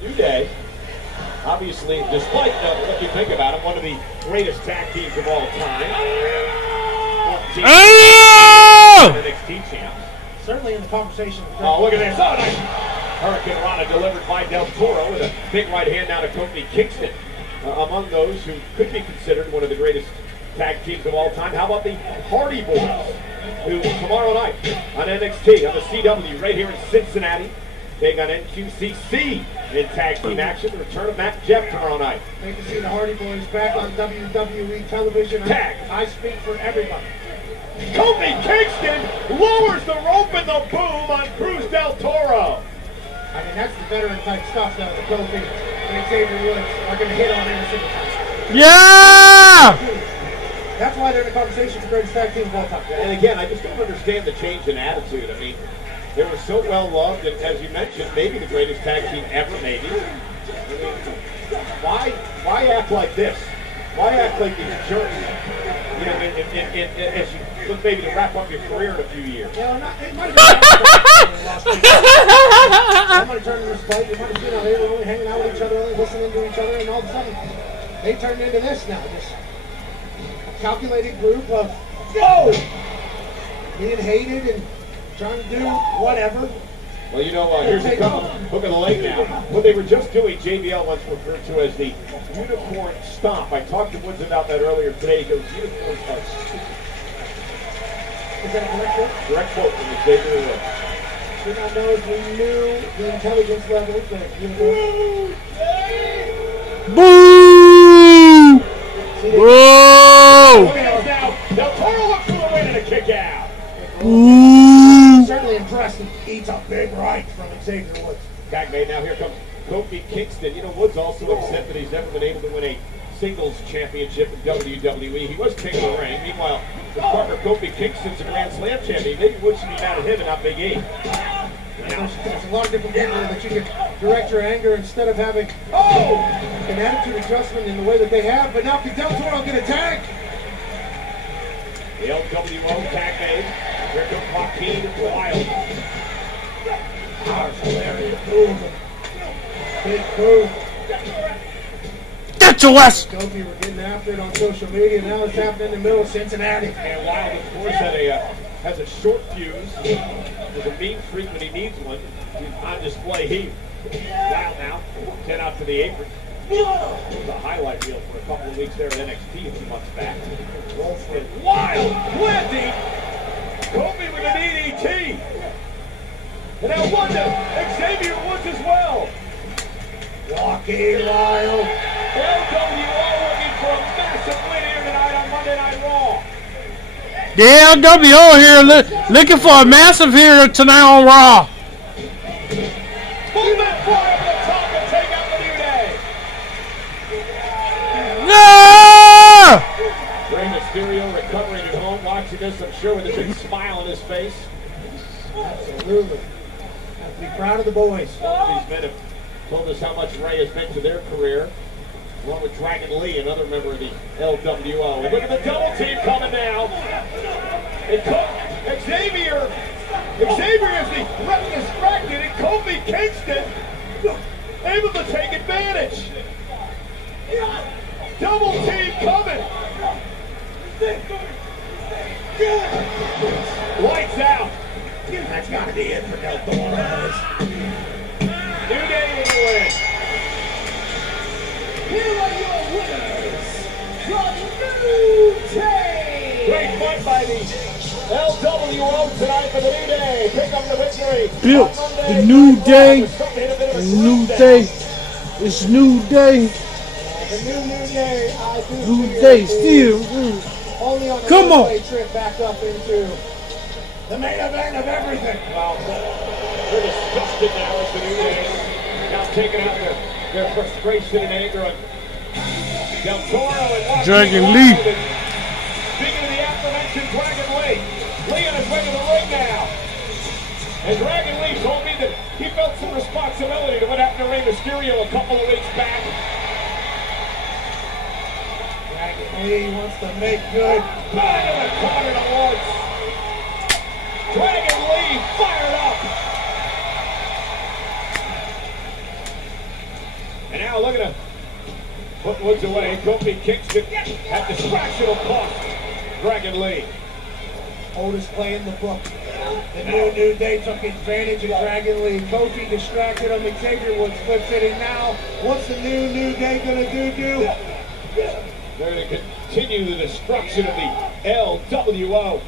New Day, obviously, despite what you think about it, one of the greatest tag teams of all time. NXT champs. Certainly in the conversation. Oh, look at this. Oh, nice. Hurricane Rana delivered by Del Toro with a big right hand down to Kofi Kingston. Among those who could be considered one of the greatest tag teams of all time. How about the Hardy Boys, who tomorrow night on NXT, on the CW, right here in Cincinnati, take on NQCC in tag team action. The return of Matt and Jeff tomorrow night. Great to see the Hardy Boys back on WWE television. Tag. I speak for everybody. Kofi Kingston lowers the rope in the boom on Cruz Del Toro. I mean, that's the veteran type stuff that the Kofi and Xavier Woods are going to hit on every single time. Yeah! That's why they're in the conversation for greatest tag team of all time. And again, I just don't understand the change in attitude. I mean, they were so well loved, and as you mentioned, maybe the greatest tag team ever, maybe. I mean, why act like this? Why act like these jerks? You know, as you look maybe to wrap up your career in a few years. Yeah, it might have been somebody turned in this fight. You might have seen how they were only hanging out with each other, only listening to each other, and all of a sudden they turned into this now. This calculated group of being hated and trying to do whatever. Well, you know, here's a couple. Look at the leg now. What they were just doing, JBL once referred to as the unicorn stomp. I talked to Woods about that earlier today. He goes, unicorns are stupid. Is that a direct quote? Direct quote from the Xavier Woods. Did not know if we knew the intelligence levels of unicorns. Boo! Whoa! Now, Del Toro looks for the win and a kick out. Boo! Certainly impressed and eats a big right from Xavier Woods. Tag made. Now here comes Kofi Kingston. You know, Woods also upset that he's never been able to win a singles championship in WWE. He was king of the ring. Meanwhile, his partner Kofi Kingston's a Grand Slam champion. Maybe Woods should be mad at him and not Big E. There's a lot of different people that you can direct your anger instead of having an attitude adjustment in the way that they have. But now can Del Toro get a tag? The L.W.O tag made. Here comes Joaquin Wild. Powerful area. Big move. Get your ass! Kofi were getting after it on social media. Now it's happening in the middle of Cincinnati. And Wild, of course, has a short fuse. There's a mean freak when he needs one. He's on display here. Wild now. 10 out to the apron. It was a highlight reel for a couple of weeks there at NXT a few months back. And Wild planting. Kofi with an EDT. And now one to Xavier Woods as well. Joaquin Wild. L.W.O looking for a massive win here tonight on Monday Night Raw. The L.W.O here looking for a massive here tonight on Raw. Move that fly up the top and take out the New Day. No! Rey Mysterio recovering at home, watching this, I'm sure, with a big smile on his face. Absolutely. Have to be proud of the boys. These men have told us how much Rey has meant to their career, along with Dragon Lee, another member of the L.W.O. And look at the double team coming now. And Xavier is the distracted, and Kofi Kingston able to take advantage. Double team coming. Lights out. That's got to be it for Del Toro. New Day with the win. Here are your winners, the New Day! Great fun by the L.W.O tonight for the New Day. Pick up the victory. Built the New Day. The New Day. It's New Day. The New Day, I do New Day still. only on a Come on. one-way trip back up into the main event of everything. Well, they're disgusted now as the New Day now taking out their frustration and anger on Del Toro and Dragon Lee. Speaking of the aforementioned Dragon Lee, Lee on his way to the ring now. And Dragon Lee told me that he felt some responsibility to what happened to Rey Mysterio a couple of weeks back. Dragon Lee wants to make good. Back in the corner to Woods. Dragon Lee fired up. And now look at him. Put Woods away. Kofi Kingston. That distraction will cost Dragon Lee. Otis playing the book. The New Day took advantage of Dragon Lee. Kofi distracted him. Xavier Woods flips it, and now what's the New Day gonna do? They're going to continue the destruction of the L.W.O.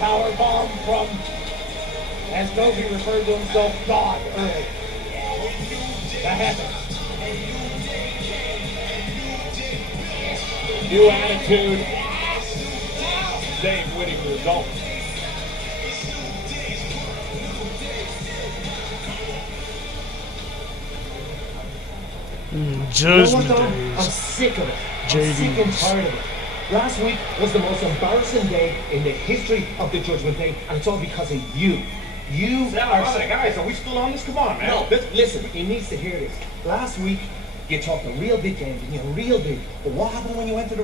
Power bomb from, as Kofi referred to himself, God early. That happened. New attitude. Same winning result. Judgment Though? I'm Days. sick of it. I'm JDs. sick and tired of it. Last week was the most embarrassing day in the history of the Judgment Day, and it's all because of you. You are... Guys, are we still on this? Come on, man. No, listen, he needs to hear this. Last week, you talked a real big game, and you're real big. But what happened when you went to the